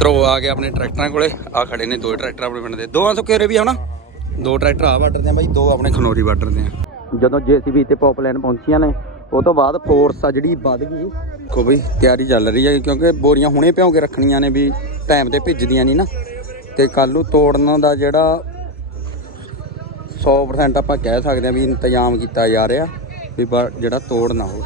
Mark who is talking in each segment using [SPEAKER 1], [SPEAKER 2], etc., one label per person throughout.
[SPEAKER 1] ਮਿੱਤਰੋ ਆ ਗਏ ਆਪਣੇ ਟਰੈਕਟਰਾਂ ਕੋਲੇ। ਆ ਖੜੇ ਨੇ ਦੋ ਟਰੈਕਟਰ ਆਪਣੇ ਪਿੰਡ ਦੇ। ਤੋਂ ਘੇਰੇ ਵੀ ਆ ਹਨਾ ਦੋ ਟਰੈਕਟਰ ਆ ਬਾਰਡਰ ਦੇ ਆ ਬਾਈ ਦੋ ਆਪਣੇ ਖਨੋਰੀ ਦੇ ਆ। ਜਦੋਂ ਜੀਸੀਬੀ ਤੇ ਪੌਪਲਾਈਨ ਪਹੁੰਚੀਆਂ ਨੇ ਉਹ ਤੋਂ ਬਾਅਦ ਫੋਰਸ ਆ ਜਿਹੜੀ ਵੱਧ ਗਈ। ਕੋ ਬਈ ਤਿਆਰੀ ਚੱਲ ਰਹੀ ਹੈ ਕਿਉਂਕਿ ਬੋਰੀਆਂ ਹੁਣੇ ਭਿਉਂ ਕੇ ਰੱਖਣੀਆਂ ਨੇ ਵੀ ਟਾਈਮ ਤੇ ਭਿੱਜਦੀਆਂ ਨਹੀਂ ਨਾ। ਤੇ ਕੱਲ ਨੂੰ ਤੋੜਨ ਦਾ ਜਿਹੜਾ 100% ਆਪਾਂ ਕਹਿ ਸਕਦੇ ਹਾਂ ਵੀ ਇੰਤਜ਼ਾਮ ਕੀਤਾ ਜਾ ਰਿਹਾ ਵੀ ਜਿਹੜਾ ਤੋੜ ਨਾ ਹੋ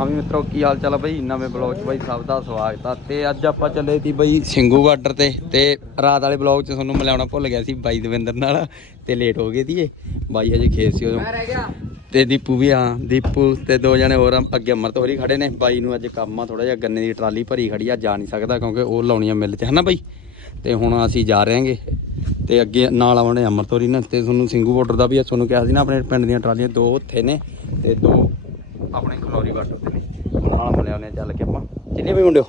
[SPEAKER 1] ਹਾਂ ਵੀ ਮਿੱਤਰੋ, ਕੀ ਹਾਲ ਚਾਲ ਆ ਬਈ? ਨਵੇਂ ਬਲੌਗ 'ਚ ਬਈ ਸਭ ਦਾ ਸਵਾਗਤ ਆ। ਤੇ ਅੱਜ ਆਪਾਂ ਚੱਲੇ ਸੀ ਬਈ ਸਿੰਘੂ ਬਾਰਡਰ ਤੇ। ਤੇ ਰਾਤ ਵਾਲੇ ਬਲੌਗ 'ਚ ਤੁਹਾਨੂੰ ਮਿਲਾਉਣਾ ਭੁੱਲ ਗਿਆ ਸੀ ਬਾਈ ਦਵਿੰਦਰ ਨਾਲ। ਤੇ ਲੇਟ ਹੋ ਗਏ ਸੀਗੇ। ਬਾਈ ਅਜੇ ਖੇਤ ਸੀ ਉਦੋਂ। ਤੇ ਦੀਪੂ ਵੀ ਹਾਂ, ਦੀਪੂ ਤੇ ਦੋ ਜਣੇ ਹੋਰ ਅੱਗੇ ਅਮਰਤ ਹੋਰੀ ਖੜੇ ਨੇ। ਬਾਈ ਨੂੰ ਅੱਜ ਕੰਮ ਆ ਥੋੜਾ ਜਿਹਾ, ਗੰਨੇ ਦੀ ਟਰਾਲੀ ਭਰੀ ਖੜੀ ਆ, ਜਾ ਨਹੀਂ ਸਕਦਾ ਕਿਉਂਕਿ ਉਹ ਲਾਉਣੀ ਆ ਮਿੱਲ 'ਚ, ਹਨਾ ਬਾਈ? ਤੇ ਹੁਣ ਅਸੀਂ ਜਾ ਰਹੇ ਹਾਂਗੇ। ਤੇ ਅੱਗੇ ਨਾਲ ਆਉਣੇ ਅਮਰਤ ਹੋਰੀ ਨੇ। ਤੇ ਤੁਹਾਨੂੰ ਸਿੰਘੂ ਬਾਰਡਰ ਦਾ ਵੀ ਤੁਹਾਨੂੰ ਕਿਹਾ ਸੀ ਨਾ, ਆਪਣੇ ਪਿੰਡ ਦੀਆਂ ਟਰਾਲੀਆਂ ਦੋ ਉੱਥੇ ਨੇ। ਤੇ ਦੋ ਆਪਣੇ ਖਲੋਰੀ ਬਾਰਡਰ ਤੇ। ਨਾਲ ਮਿਲਿਆ ਉਹਨੇ ਚੱਲ ਕੇ ਆਪਾਂ। ਚੱਲੀਏ ਵੀ ਮੁੰਡਿਓ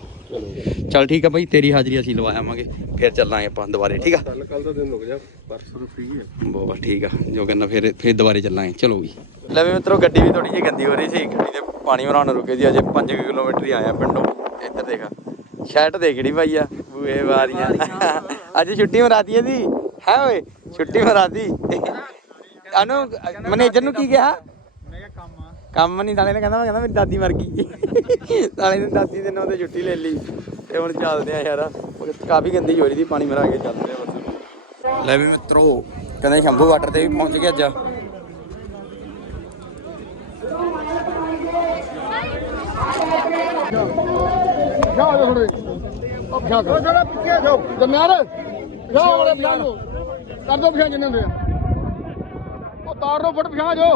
[SPEAKER 1] ਚੱਲ ਠੀਕ ਆ ਬਾਈ ਤੇਰੀ ਹਾਜ਼ਰੀ ਅਸੀਂ ਲਵਾਵਾਂਗੇ ਫਿਰ ਚੱਲਾਂਗੇ ਆਪਾਂ ਦੁਬਾਰੇ ਠੀਕ ਆ?
[SPEAKER 2] ਕੱਲ ਕੱਲ ਦਾ ਦਿਨ ਰੁਕ ਜਾ ਪਰਸੋਂ ਫ੍ਰੀ ਹੈ।
[SPEAKER 1] ਬਹੁਤ ਠੀਕ ਆ ਜੋ ਕਹਿੰਦਾ ਫਿਰ ਫਿਰ ਦੁਬਾਰੇ ਚੱਲਾਂਗੇ। ਚਲੋ ਵੀ। ਲੈ ਵੀ ਮਿੱਤਰੋ ਗੱਡੀ ਵੀ ਥੋੜੀ ਜਿਹੀ ਗੰਦੀ ਹੋ ਰਹੀ ਸੀ ਗੱਡੀ ਦੇ ਪਾਣੀ ਭਰਾਉਣ ਰੁਕੇ ਸੀ ਅਜੇ 5 ਕਿਲੋਮੀਟਰ ਹੀ ਆਇਆ ਪਿੰਡੋਂ। ਇੱਧਰ ਦੇਖ ਸ਼ਰਟ ਦੇਖ ਕਿਹੜੀ ਪਾਈ ਆ? ਬੂਏ ਵਾਰੀਆਂ। ਅੱਜ ਛੁੱਟੀ ਮਰਾਤੀ ਇਹਦੀ। ਹੈ ਓਏ ਛੁੱਟੀ ਮਰਾਤੀ। ਅਨੂ ਮੈਨੇਜਰ ਨੂੰ ਕੀ ਕਿਹਾ? ਕੰਮ ਨਹੀਂ ਸਾਲੇ ਨੇ ਕਹਿੰਦਾ ਮੈਂ ਕਹਿੰਦਾ ਮੇਰੀ ਦਾਦੀ ਮਰ ਗਈ ਸਾਲੇ ਨੇ ਦਾਦੀ ਦੇ ਨਾਂ ਤੇ ਛੁੱਟੀ ਲੈ ਲਈ ਤੇ ਹੁਣ ਚੱਲਦੇ ਆ ਯਾਰ ਕਾਫੀ ਗੰਦੀ ਹੋ ਰਹੀ ਸੀ ਪਾਣੀ ਮਰਾ ਕੇ ਚੱਲਦੇ ਆ ਬਸ ਲੈ ਵੀ ਮਿੱਤਰੋ ਕਹਿੰਦੇ ਸ਼ੰਭੂ ਵਾਟਰ ਤੇ ਵੀ ਪਹੁੰਚ ਗਏ ਅੱਜ
[SPEAKER 2] ਜਾ ਜਾ ਥੋੜੇ ਉਹ ਪਿਆ ਕਰ ਜਿਹੜਾ ਪਿੱਛੇ ਜਾਓ ਜਮਿਆਰ ਜਾ ਉਹਦੇ ਪਿਆ ਜੋ ਕਰ ਦੋ ਪਿਆ ਜਿੰਨੇ ਹੁੰਦੇ ਆ ਉਹ ਤਾਰ ਨੂੰ ਫਟ ਪਿਆ ਜੋ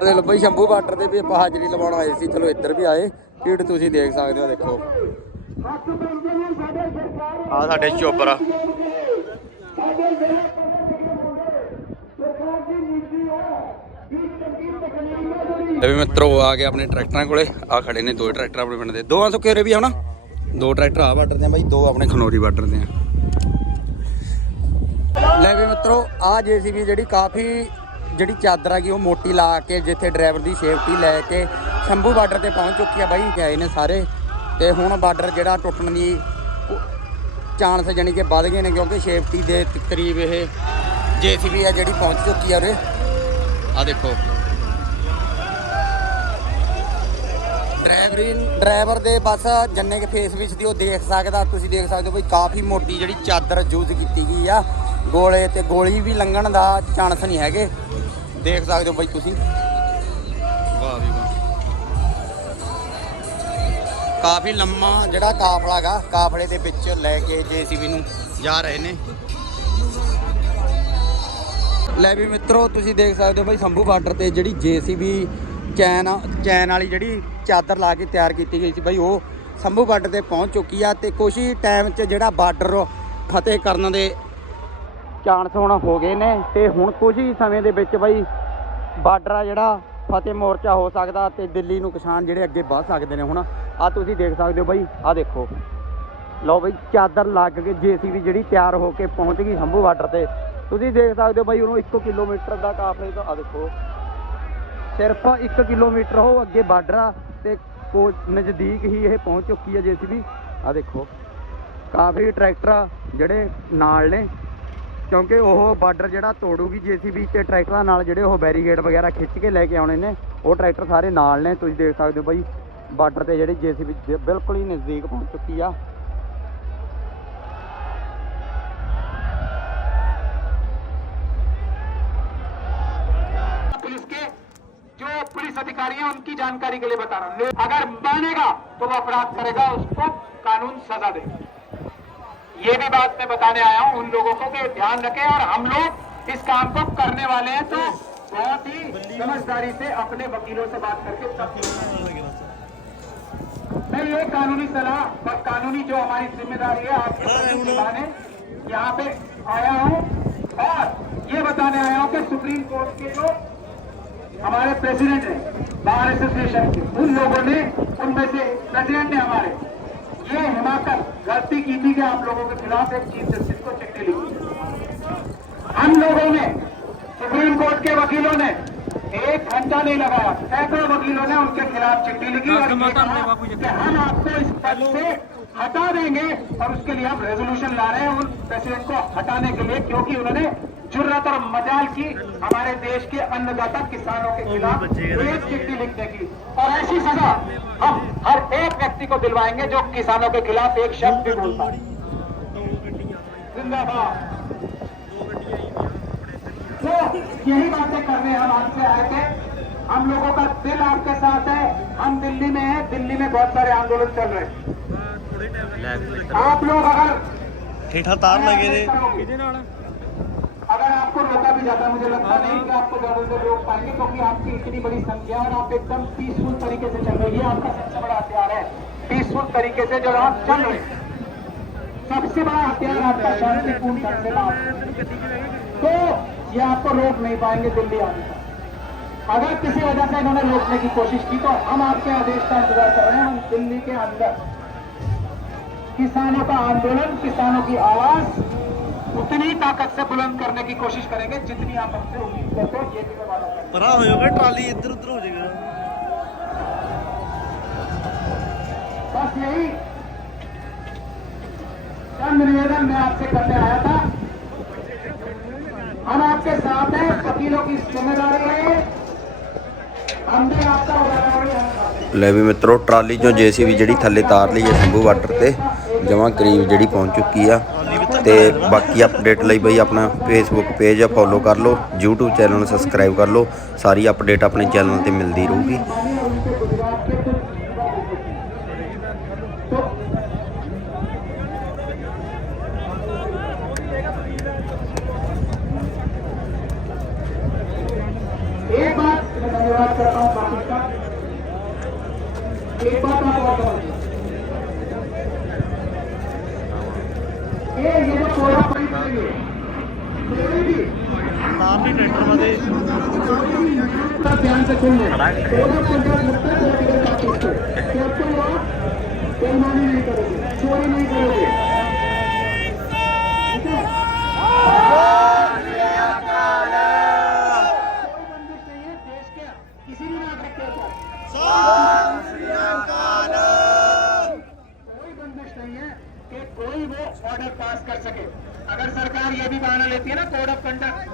[SPEAKER 1] ਤੇ ਲੱਭਈ ਸ਼ੰਭੂ ਵਾਟਰ ਤੇ ਵੀ ਆਪਾਂ ਹਾਜ਼ਰੀ ਲਵਾਉਣ ਆਏ ਸੀ। ਚਲੋ, ਇੱਧਰ ਵੀ ਆਏ। ਭੀੜ ਤੁਸੀਂ ਦੇਖ ਸਕਦੇ ਹੋ, ਦੇਖੋ। ਆ ਸਾਡੇ ਚੋਬਰ ਆ। ਲੈ ਵੀ ਮਿੱਤਰੋ, ਆ ਗਏ ਆਪਣੇ ਟਰੈਕਟਰਾਂ ਕੋਲੇ। ਆ ਖੜੇ ਨੇ ਦੋ ਟਰੈਕਟਰ ਆਪਣੇ ਪਿੰਡ ਦੇ। ਦੋਵਾਂ ਤੋਂ ਘੇਰੇ ਵੀ ਹਨਾ? ਦੋ ਟਰੈਕਟਰ ਆ ਬਾਰਡਰ ਦੇ ਆ ਬਾਈ, ਦੋ ਆਪਣੇ ਖਨੋਰੀ ਬਾਰਡਰ ਦੇ ਆ। ਲੈ ਵੀ ਮਿੱਤਰੋ ਆ ਜੀਸੀਬੀ ਜਿਹੜੀ ਕਾਫੀ ਜਿਹੜੀ ਚਾਦਰ ਆ ਗਈ ਉਹ ਮੋਟੀ ਲਾ ਕੇ ਜਿੱਥੇ ਡਰਾਈਵਰ ਦੀ ਸੇਫਟੀ ਲੈ ਕੇ ਸ਼ੰਭੂ ਬਾਰਡਰ ਤੇ ਪਹੁੰਚ ਚੁੱਕੀ ਆ ਬਾਈ। ਆਏ ਨੇ ਸਾਰੇ। ਤੇ ਹੁਣ ਬਾਰਡਰ ਜਿਹੜਾ ਟੁੱਟਣ ਦੀ ਚਾਂਸ ਜਾਨੀ ਕਿ ਵੱਧ ਗਏ ਨੇ ਕਿਉਂਕਿ ਸੇਫਟੀ ਦੇ ਤ- ਕਰੀਬ ਇਹ ਜੀਸੀਬੀ ਆ ਜਿਹੜੀ ਪਹੁੰਚ ਚੁੱਕੀ ਆ ਉਰੇ। ਆ ਦੇਖੋ। ਡਰਾਈਵਰੀ ਡਰਾਈਵਰ ਦੇ ਬਸ ਜੰਨੇ ਕੇ ਫੇਸ ਵਿੱਚ ਦੀ ਉਹ ਦੇਖ ਸਕਦਾ ਤੁਸੀਂ ਦੇਖ ਸਕਦੇ ਹੋ ਬਈ ਕਾਫੀ ਮੋਟੀ ਜਿਹੜੀ ਚਾਦਰ ਯੂਜ਼ ਕੀਤੀ ਗਈ ਆ। ਗੋਲੇ ਤੇ ਗੋਲੀ ਵੀ ਲੰਘਣ ਦਾ ਚਾਂਸ ਨਹੀਂ ਹੈਗੇ। ਦੇਖ ਸਕਦੇ ਹੋ ਬਈ ਤੁਸੀਂ। ਵਾਹ ਵੀ ਵਾਹ। ਕਾਫੀ ਲੰਮਾ ਜਿਹੜਾ ਕਾਫਲਾ ਗਾ ਕਾਫਲੇ ਦੇ ਵਿੱਚ ਲੈ ਕੇ ਜੀਸੀਬੀ ਨੂੰ ਜਾ ਰਹੇ ਨੇ। ਲੈ ਵੀ ਮਿੱਤਰੋ ਤੁਸੀਂ ਦੇਖ ਸਕਦੇ ਹੋ ਬਈ ਸੰਭੂ ਬਾਰਡਰ ਤੇ ਜਿਹੜੀ ਜੀਸੀਬੀ ਚੈਨ ਚੈਨ ਵਾਲੀ ਜਿਹੜੀ ਚਾਦਰ ਲਾ ਕੇ ਤਿਆਰ ਕੀਤੀ ਗਈ ਸੀ ਬਈ ਉਹ ਸੰਭੂ ਬਾਰਡਰ ਤੇ ਪਹੁੰਚ ਚੁੱਕੀ ਆ ਤੇ ਕੁਛ ਹੀ ਟਾਈਮ 'ਚ ਜਿਹੜਾ ਬਾਰਡਰ ਫਤਿਹ ਕਰਨ ਦੇ ਚਾਂਸ ਹੁਣ ਹੋ ਗਏ ਨੇ ਤੇ ਹੁਣ ਕੁਝ ਹੀ ਸਮੇਂ ਦੇ ਵਿੱਚ ਬਈ ਬਾਰਡਰ ਆ ਜਿਹੜਾ, ਫਤਿਹ ਮੋਰਚਾ ਹੋ ਸਕਦਾ ਤੇ ਦਿੱਲੀ ਨੂੰ ਕਿਸਾਨ ਜਿਹੜੇ ਅੱਗੇ ਵੱਧ ਸਕਦੇ ਨੇ ਹੁਣ। ਆ ਤੁਸੀਂ ਦੇਖ ਸਕਦੇ ਹੋ ਬਾਈ ਆ ਦੇਖੋ। ਲਓ ਬਈ, ਚਾਦਰ ਲੱਗ ਕੇ ਜੀਸੀਬੀ ਜਿਹੜੀ ਤਿਆਰ ਹੋ ਕੇ ਪਹੁੰਚ ਗਈ ਸੰਭੂ ਬਾਰਡਰ ਤੇ। ਤੁਸੀਂ ਦੇਖ ਸਕਦੇ ਹੋ ਬਈ, ਉਹਨੂੰ 1 ਕਿਲੋਮੀਟਰ ਦਾ ਕਾਫਲੇ ਤੋਂ ਆ ਦੇਖੋ। ਸਿਰਫ 1 ਕਿਲੋਮੀਟਰ ਉਹ ਅੱਗੇ ਬਾਰਡਰ ਆ ਤੇ ਕੋ ਨਜ਼ਦੀਕ ਹੀ ਇਹ ਪਹੁੰਚ ਚੁੱਕੀ ਹੈ ਜੀਸੀਬੀ। ਆ ਦੇਖੋ। ਕਾਫੀ ਟਰੈਕਟਰ ਆ ਜਿਹੜੇ ਨਾਲ ਨੇ। ਕਿਉਂਕਿ ਉਹ ਬਾਰਡਰ ਜਿਹੜਾ ਤੋੜੂਗੀ ਜੀਸੀਬੀ ਤੇ ਟਰੈਕਟਰਾਂ ਨਾਲ ਜਿਹੜੇ ਉਹ ਬੈਰੀਗੇਡ ਵਗੈਰਾ ਖਿੱਚ ਕੇ ਲੈ ਕੇ ਆਉਣੇ ਨੇ ਉਹ ਟਰੈਕਟਰ ਸਾਰੇ ਨਾਲ ਨੇ ਤੁਸੀਂ ਦੇਖ ਸਕਦੇ ਹੋ ਬਾਈ ਬਾਰਡਰ ਤੇ ਜਿਹੜੀ ਜੀਸੀਬੀ ਬਿਲਕੁਲ ਹੀ ਨਜ਼ਦੀਕ ਪਹੁੰਚ ਚੁੱਕੀ ਆ
[SPEAKER 3] पुलिस के जो पुलिस अधिकारी हैं उनकी जानकारी के लिए बता रहा हूं अगर मानेगा तो वो अपराध करेगा उसको कानून सजा देगा ये भी बात मैं बताने आया हूँ उन लोगों को कि ध्यान रखें और हम लोग इस काम को करने वाले हैं तो बहुत ही समझदारी से अपने वकीलों से बात करके मैं ये कानूनी सलाह और कानूनी जो हमारी ज़िम्मेदारी है आपके प्रति निभाने यहाँ पे आया हूँ। और ये बताने आया हूँ कि सुप्रीम कोर्ट के जो हमारे प्रेसिडेंट हैं बार एसोसिएशन के उन लोगों ने उनमें से प्रेसिडेंट ने हमारे। ये हिमाचल गलती की थी कि आप लोगों के खिलाफ एक चीफ जस्टिस को चिट्ठी लिखी हम लोगों ने सुप्रीम कोर्ट के वकीलों ने एक घंटा नहीं लगाया सैकड़ों वकीलों ने उनके खिलाफ चिट्ठी लिखी और ये कहा कि हम आपको इस पद से हटा देंगे और उसके लिए हम रेजोल्यूशन ला रहे हैं उन प्रेसिडेंट को हटाने के लिए क्योंकि उन्होंने जुर्रत और मजाल की हमारे देश के अन्नदाता किसानों के खिलाफ एक चिट्ठी लिखने की। और ऐसी सजा हम हर एक व्यक्ति को दिलवाएँगे जो किसानों के खिलाफ एक शब्द भी बोलता है। तो यही बातें करने हम आपसे आए थे हम लोगों का दिल आपके साथ है हम दिल्ली में हैं दिल्ली में बहुत सारे आंदोलन चल रहे हैं। आप लोग अगर
[SPEAKER 4] ठेठा तार लगे
[SPEAKER 3] थे। आपको रोका भी जाता मुझे लगता नहीं कि आपको ज़्यादा से रोक पाएँगे क्योंकि आपकी इतनी बड़ी संख्या और आप एकदम पीसफुल तरीके से चल रही है। आपका सबसे बड़ा हथियार है। पीसफुल तरीके से जो आप चल रहे सबसे बड़ा हथियार आपका शांतिपूर्ण ढंग से बात तो ये आपको रोक नहीं पाएँगे दिल्ली आने का। अगर किसी वजह से इन्होंने रोकने की कोशिश की तो हम आपके आदेश का इंतज़ार कर रहे हैं। हम दिल्ली के अंदर किसानों का आंदोलन किसानों की आवाज़ उतनी ताकत से बुलंद करने की कोशिश करेंगे जितनी आप हमसे उम्मीद करते हो ये भी मैं वादा करता हूं।
[SPEAKER 4] ਪਰਾਂ ਹੋ ਜਾਊਗਾ ਟਰਾਲੀ ਇੱਧਰ ਉੱਧਰ ਹੋ ਜਾਏਗਾ
[SPEAKER 3] बस यही चंद निवेदन मैं आपसे करने आया था हम आपके साथ हैं वकीलों की जिम्मेदारी है हमने आपका उदाहरण हम
[SPEAKER 1] ਲੈ ਵੀ ਮਿੱਤਰੋ ਟਰਾਲੀ ਚੋਂ ਜੀਸੀਬੀ ਜਿਹੜੀ ਥੱਲੇ ਤਾਰ ਲਈ ਹੈ ਸ਼ੰਭੂ ਬਾਰਡਰ ਤੇ ਜਮਾਂ ਕਰੀਬ ਜਿਹੜੀ ਪਹੁੰਚ ਚੁੱਕੀ ਆ ਤੇ ਬਾਕੀ ਅਪਡੇਟ ਲਈ ਬਈ ਆਪਣਾ ਫੇਸਬੁੱਕ ਪੇਜ ਆ ਫੋਲੋ ਕਰ ਲਓ YouTube ਚੈਨਲ ਨੂੰ ਸਬਸਕ੍ਰਾਈਬ ਕਰ ਲਓ ਸਾਰੀ ਅਪਡੇਟ ਆਪਣੇ ਚੈਨਲ ਤੇ ਮਿਲਦੀ ਰਹੂਗੀ
[SPEAKER 3] उनके गुजरात के कुछ तो एक बात मैं धन्यवाद करता हूँ बाकी का एक बात आप है कि कोई वो ऑर्डर पास कर सके। अगर सरकार ये भी बहाना लेती है ना code of conduct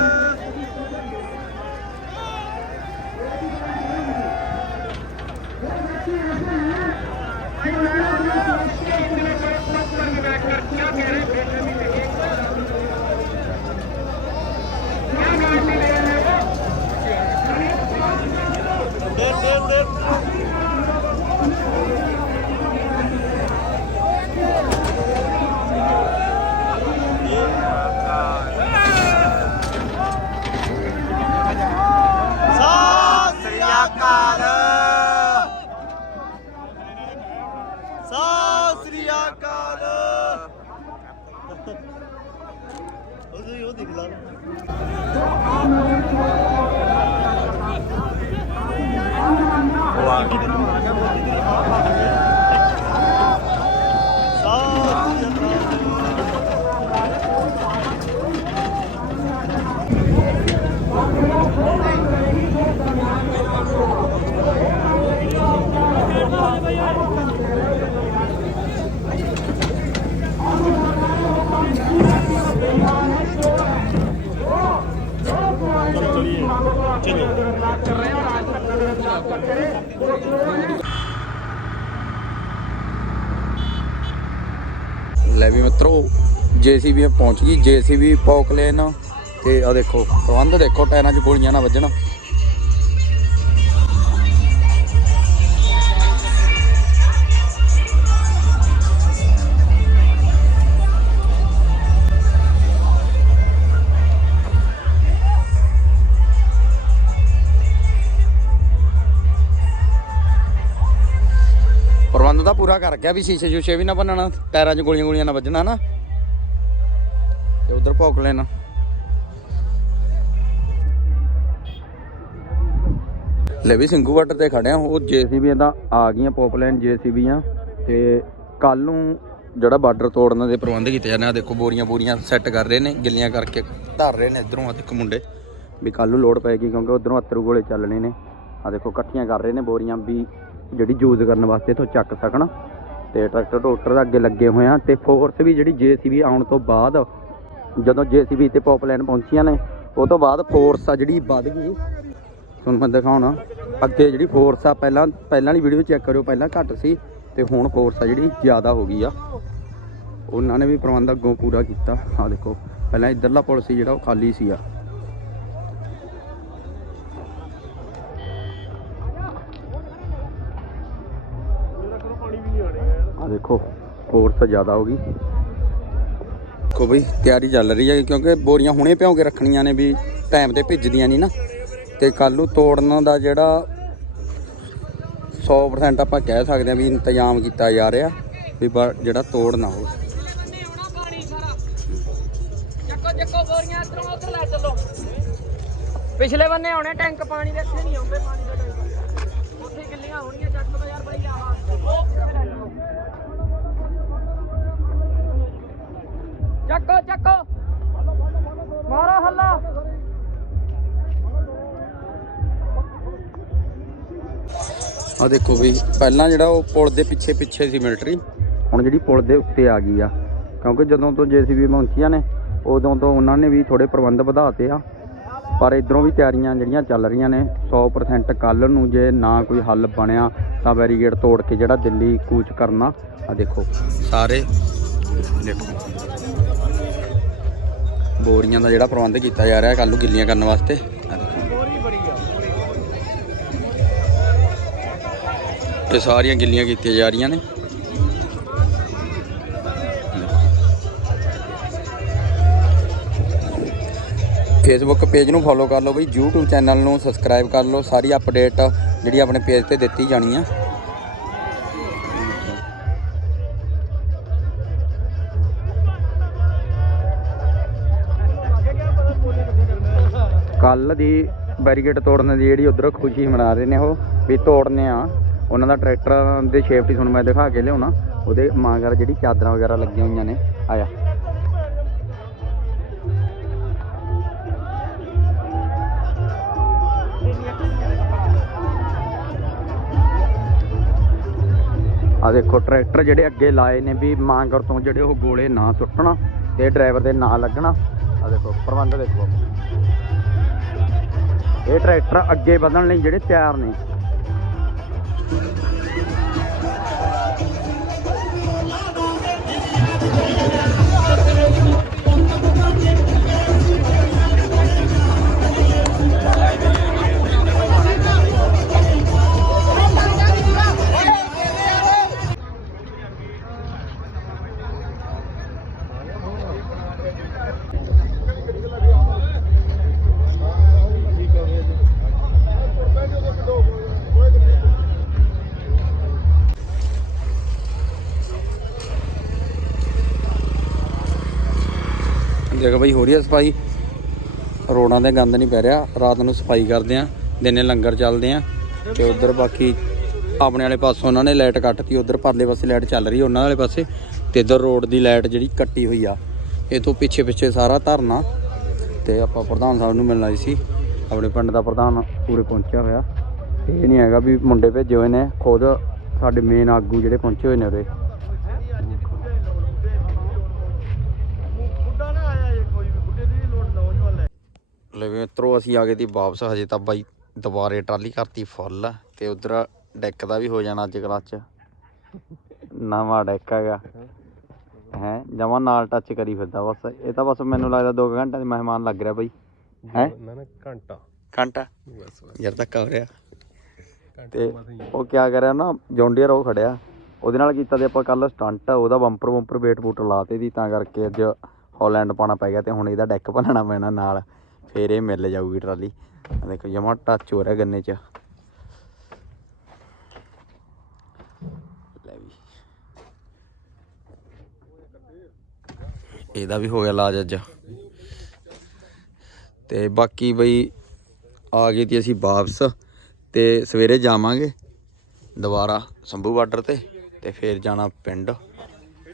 [SPEAKER 4] Sat Sri Akal Sat Sri ਅਕਾਲ ਉਹ ਉਹ ਦੇਖ ਲਾ ਸਤਿ ਸ੍ਰੀ ਅਕਾਲ
[SPEAKER 1] ਲੈ ਵੀ ਮਿੱਤਰੋ, ਜੀਸੀਬੀ ਪਹੁੰਚ ਗਈ, ਜੀਸੀਬੀ ਪੌਕਲੇਨ ਤੇ ਆ ਦੇਖੋ, ਪ੍ਰਬੰਧ ਦੇਖੋ, ਟਾਇਰਾਂ 'ਚ ਗੋਲੀਆਂ ਨਾ ਵੱਜਣ। ਪ੍ਰਬੰਧ ਤਾਂ ਪੂਰਾ ਕਰ ਗਿਆ ਵੀ ਸ਼ੀਸ਼ੇ ਸ਼ੂਸ਼ੇ ਵੀ ਨਾ ਬੰਨਣਾ ਟਾਇਰਾਂ 'ਚ ਗੋਲੀਆਂ ਗੋਲੀਆਂ ਨਾ ਵੱਜਣਾ ਨਾ। ਤੇ ਉਧਰ ਭੌਕ ਲੈਣਾ। ਲੈ ਵੀ ਸਿੰਘੂ ਵਾਟਰ ਤੇ ਖੜਿਆ, ਉਹ ਜੇਸੀਬੀਆਂ ਤਾਂ ਆ ਗਈਆਂ ਪੋਪਲਾਈਨ ਜੇਸੀਬੀਆਂ। ਤੇ ਕੱਲ ਨੂੰ ਜਿਹੜਾ ਬਾਰਡਰ ਤੋੜਨ ਦੇ ਪ੍ਰਬੰਧ ਕੀਤੇ ਜਾਂਦੇ ਆ ਦੇਖੋ ਬੋਰੀਆਂ ਬੋਰੀਆਂ ਸੈੱਟ ਕਰ ਰਹੇ ਨੇ, ਗਿੱਲੀਆਂ ਕਰਕੇ ਧਰ ਰਹੇ ਨੇ ਇਧਰੋਂ ਆ ਦੇਖੋ ਮੁੰਡੇ। ਵੀ ਕੱਲ ਨੂੰ ਲੋਡ ਪੈਗੀ ਕਿਉਂਕਿ ਉਧਰੋਂ ਅਤਰੂ ਗੋਲੇ ਚੱਲਣੇ ਨੇ। ਆ ਦੇਖੋ, ਇਕੱਠੀਆਂ ਕਰ ਰਹੇ ਨੇ ਬੋਰੀਆਂ, ਵੀ ਜਿਹੜੀ ਯੂਜ਼ ਕਰਨ ਵਾਸਤੇ ਤੋਂ ਚੱਕ ਸਕਣ ਤੇ ਟਰੈਕਟਰ ਟੋਟਰ ਦਾ ਅੱਗੇ ਲੱਗੇ ਹੋਏ ਆ ਤੇ ਫੋਰਸ ਵੀ ਜਿਹੜੀ ਜੀਸੀਬੀ ਆਉਣ ਤੋਂ ਬਾਅਦ ਜਦੋਂ ਜੀਸੀਬੀ ਤੇ ਪੌਪਲਾਈਨ ਪਹੁੰਚੀਆਂ ਨੇ, ਉਹ ਤੋਂ ਬਾਅਦ ਫੋਰਸ ਆ ਜਿਹੜੀ ਵੱਧ ਗਈ। ਤੁਹਾਨੂੰ ਮੈਂ ਦਿਖਾਉਣਾ, ਅੱਗੇ ਜਿਹੜੀ ਫੋਰਸ ਆ ਪਹਿਲਾਂ ਪਹਿਲਾਂ ਵਾਲੀ ਵੀਡੀਓ ਚੈੱਕ ਕਰਿਓ, ਪਹਿਲਾਂ ਘੱਟ ਸੀ ਤੇ ਹੁਣ ਫੋਰਸ ਆ ਜਿਹੜੀ ਜ਼ਿਆਦਾ ਹੋ ਗਈ ਆ। ਉਹਨਾਂ ਨੇ ਵੀ ਪ੍ਰਬੰਧ ਅੱਗੋਂ ਪੂਰਾ ਕੀਤਾ। ਆ ਦੇਖੋ, ਪਹਿਲਾਂ ਇਧਰਲਾ ਪੁਲ ਸੀ ਜਿਹੜਾ, ਉਹ ਖਾਲੀ ਸੀ ਆ। ਆ ਦੇਖੋ ਫੋਰਸ ਜ਼ਿਆਦਾ ਹੋ ਗਈ। ਦੇਖੋ ਬਈ ਤਿਆਰੀ ਚੱਲ ਰਹੀ ਹੈ ਕਿਉਂਕਿ ਬੋਰੀਆਂ ਹੁਣੇ ਭਿਉਂ ਕੇ ਰੱਖਣੀਆਂ ਨੇ ਵੀ ਟਾਈਮ ਤੇ ਭਿੱਜਦੀਆਂ ਨਹੀਂ ਨਾ। ਤੇ ਕੱਲ ਨੂੰ ਤੋੜਨ ਦਾ ਜਿਹੜਾ 100% ਆਪਾਂ ਕਹਿ ਸਕਦੇ ਹਾਂ ਵੀ ਇੰਤਜ਼ਾਮ ਕੀਤਾ ਜਾ ਰਿਹਾ ਵੀ ਜਿਹੜਾ ਤੋੜ ਨਾ ਹੋ
[SPEAKER 5] ਪਿਛਲੇ ਬੰਨੇ ਆਉਣੇ ਟੈਂਕ ਪਾਣੀ ਦੇ ਇੱਥੇ ਨਹੀਂ ਆਉਂਦੇ। ਪਾਣੀ
[SPEAKER 1] ਆ ਦੇਖੋ ਵੀ ਪਹਿਲਾਂ ਜਿਹੜਾ ਉਹ ਪੁਲ ਦੇ ਪਿੱਛੇ ਪਿੱਛੇ ਸੀ ਮਿਲਟਰੀ ਹੁਣ ਜਿਹੜੀ ਪੁਲ ਦੇ ਉੱਤੇ ਆ ਗਈ ਆ। ਕਿਉਂਕਿ ਜਦੋਂ ਤੋਂ ਜੀਸੀਬੀ ਪਹੁੰਚੀਆਂ ਨੇ, ਉਦੋਂ ਤੋਂ ਉਹਨਾਂ ਨੇ ਵੀ ਥੋੜੇ ਪ੍ਰਬੰਧ ਵਧਾਤੇ ਆ। ਪਰ ਇਧਰੋਂ ਵੀ ਤਿਆਰੀਆਂ ਜਿਹੜੀਆਂ ਚੱਲ ਰਹੀਆਂ ਨੇ 100% ਕੱਲ ਨੂੰ ਜੇ ਨਾ ਕੋਈ ਹੱਲ ਬਣਿਆ, ਤਾਂ ਬੈਰੀਗੇਡ ਤੋੜ ਕੇ ਜਿਹੜਾ ਦਿੱਲੀ ਕੂਚ ਕਰਨਾ ਆ ਦੇਖੋ। ਸਾਰੇ ਦੇਖੋ। ਬੋਰੀਆਂ ਦਾ ਜਿਹੜਾ ਪ੍ਰਬੰਧ ਕੀਤਾ ਜਾ ਰਿਹਾ ਕੱਲ ਨੂੰ ਗਿੱਲੀਆਂ ਕਰਨ ਵਾਸਤੇ ਆ ਦੇਖੋ। ਇਹ ਸਾਰੀਆਂ ਗਿੱਲੀਆਂ ਕੀਤੀਆਂ ਜਾ ਰਹੀਆਂ ਨੇ। ਫੇਸਬੁੱਕ ਪੇਜ ਨੂੰ ਫੋਲੋ ਕਰ ਲਓ ਬਈ, YouTube ਚੈਨਲ ਨੂੰ ਸਬਸਕ੍ਰਾਈਬ ਕਰ ਲਓ, ਸਾਰੀ ਅਪਡੇਟ ਜਿਹੜੀ ਆਪਣੇ ਪੇਜ ਤੇ ਦਿੱਤੀ ਜਾਣੀ ਆ। ਕੱਲ ਦੀ ਬੈਰੀਗੇਡ ਤੋੜਨ ਦੀ ਜਿਹੜੀ ਉਧਰ ਖੁਸ਼ੀ ਮਨਾ ਰਹੇ ਨੇ ਉਹ ਵੀ ਤੋੜਨੇ ਆ। ਉਹਨਾਂ ਦਾ ਟਰੈਕਟਰ ਦੇ ਸੇਫਟੀ ਤੁਹਾਨੂੰ ਮੈਂ ਦਿਖਾ ਕੇ ਲਿਆਉਣਾ। ਉਹਦੇ ਮਾਂਗਰ ਜਿਹੜੀ ਚਾਦਰਾਂ ਵਗੈਰਾ ਲੱਗੀਆਂ ਹੋਈਆਂ ਨੇ। ਆਇਆ। ਆ ਦੇਖੋ, ਟਰੈਕਟਰ ਜਿਹੜੇ ਅੱਗੇ ਲਾਏ ਨੇ ਵੀ ਮਾਂਗਰ ਤੋਂ ਜਿਹੜੇ ਉਹ ਗੋਲੇ ਨਾ ਸੁੱਟਣ ਤੇ ਡਰਾਈਵਰ ਦੇ ਨਾਂ ਲੱਗਣਾ। ਆ ਦੇਖੋ, ਪ੍ਰਬੰਧ ਦੇਖੋ। ਇਹ ਟਰੈਕਟਰ ਅੱਗੇ ਵਧਣ ਲਈ ਜਿਹੜੇ ਤਿਆਰ ਨੇ ਦੇਖ ਹੋ ਰਹੀ ਹੈ। ਸਫ਼ਾਈ ਰੋਡਾਂ ਤੇ ਗੰਦ ਨਹੀਂ ਪੈ ਰਿਹਾ। ਰਾਤ ਨੂੰ ਸਫ਼ਾਈ ਕਰਦੇ ਆ ਦਿਨੇ ਲੰਗਰ ਚੱਲਦੇ ਆ ਤੇ ਉਧਰ ਬਾਕੀ ਆਪਣੇ ਵਾਲੇ ਪਾਸੋਂ ਉਹਨਾਂ ਨੇ ਲਾਈਟ ਕੱਟਤੀ। ਉਧਰ ਪਰਲੇ ਪਾਸੇ ਲਾਈਟ ਚੱਲ ਰਹੀ ਉਹਨਾਂ ਵਾਲੇ ਪਾਸੇ ਤੇ ਇਧਰ ਰੋਡ ਦੀ ਲਾਈਟ ਜਿਹੜੀ ਕੱਟੀ ਹੋਈ ਆ, ਇਹ ਤੋਂ ਪਿੱਛੇ ਪਿੱਛੇ ਸਾਰਾ ਧਰਨਾ ਤੇ ਆਪਾਂ ਪ੍ਰਧਾਨ ਸਾਹਿਬ ਨੂੰ ਮਿਲਣਾ ਸੀ। ਆਪਣੇ ਪਿੰਡ ਦਾ ਪ੍ਰਧਾਨ ਪੂਰੇ ਪਹੁੰਚਿਆ ਹੋਇਆ। ਇਹ ਨਹੀਂ ਹੈਗਾ ਵੀ ਮੁੰਡੇ ਭੇਜੇ ਹੋਏ ਨੇ, ਖੁਦ ਸਾਡੇ ਮੇਨ ਆਗੂ ਜਿਹੜੇ ਪਹੁੰਚੇ ਹੋਏ ਨੇ ਉਹਦੇ
[SPEAKER 4] ਬੁੱਢਾ ਨਾ ਆਇਆ ਜੇ ਕੋਈ ਵੀ ਬੁੱਢੇ ਦੀ ਲੋਡ ਨੌਜਵਾਨ ਲੈ
[SPEAKER 1] ਲੈ ਵੀ ਮਿੱਤਰੋ ਅਸੀਂ ਆ ਗਏ ਤੀ ਵਾਪਸ ਹਜੇ ਤਾਂ ਬਾਈ ਦੁਬਾਰੇ ਟਰਾਲੀ ਕਰਤੀ ਫੁੱਲ ਤੇ ਉਧਰ ਡੈਕ ਦਾ ਵੀ ਹੋ ਜਾਣਾ ਅੱਜ ਕਲੱਚ ਨਵਾਂ ਡੈਕ ਹੈਗਾ। ਹੈ ਜਮਾ ਨਾਲ ਟੱਚ ਕਰੀ ਫਿਰਦਾ ਬਸ। ਇਹ ਤਾਂ ਬਸ ਮੈਨੂੰ ਲੱਗਦਾ 2 ਘੰਟੇ ਦੇ ਮਹਿਮਾਨ ਲੱਗ ਰਿਹਾ ਬਾਈ। ਹੈ?
[SPEAKER 4] ਨਾ ਨਾ ਘੰਟਾ।
[SPEAKER 1] ਘੰਟਾ? ਯਾਰ ਧੱਕਾ ਹੋ ਰਿਹਾ। ਤੇ ਉਹ ਕਿਆ ਕਰਿਆ ਨਾ ਜੌਂਡੀਅਰ ਉਹ ਖੜਿਆ। ਉਹਦੇ ਨਾਲ ਕੀਤਾ ਤੇ ਆਪਾਂ ਕੱਲ ਸਟੰਟ ਉਹਦਾ ਬੰਪਰ ਬੰਪਰ ਵੇਟ ਬੂਟ ਲਾਤੇ ਦੀ ਤਾਂ ਕਰਕੇ ਅੱਜ ਹਾਲੈਂਡ ਪਾਣਾ ਪੈ ਗਿਆ ਤੇ ਹੁਣ ਇਹਦਾ ਡੈਕ ਬਣਾਉਣਾ ਪੈਣਾ ਨਾਲ। ਫੇਰ ਇਹ ਮਿਲ ਜਾਊਗੀ ਟਰਾਲੀ। ਆਹ ਦੇਖੋ, ਜਮਾ ਟੱਚ ਹੋ ਰਿਹਾ ਗੰਨੇ 'ਚ। ਲੈ ਵੀ। ਇਹਦਾ ਵੀ ਹੋ ਗਿਆ ਇਲਾਜ ਅੱਜ। ਤੇ ਬਾਕੀ ਬਈ, ਆ ਗਏ ਤੀ ਅਸੀਂ ਵਾਪਸ ਤੇ ਸਵੇਰੇ ਜਾਵਾਂਗੇ ਦੁਬਾਰਾ ਸੰਭੂ ਬਾਰਡਰ ਤੇ ਤੇ ਫਿਰ ਜਾਣਾ ਪਿੰਡ।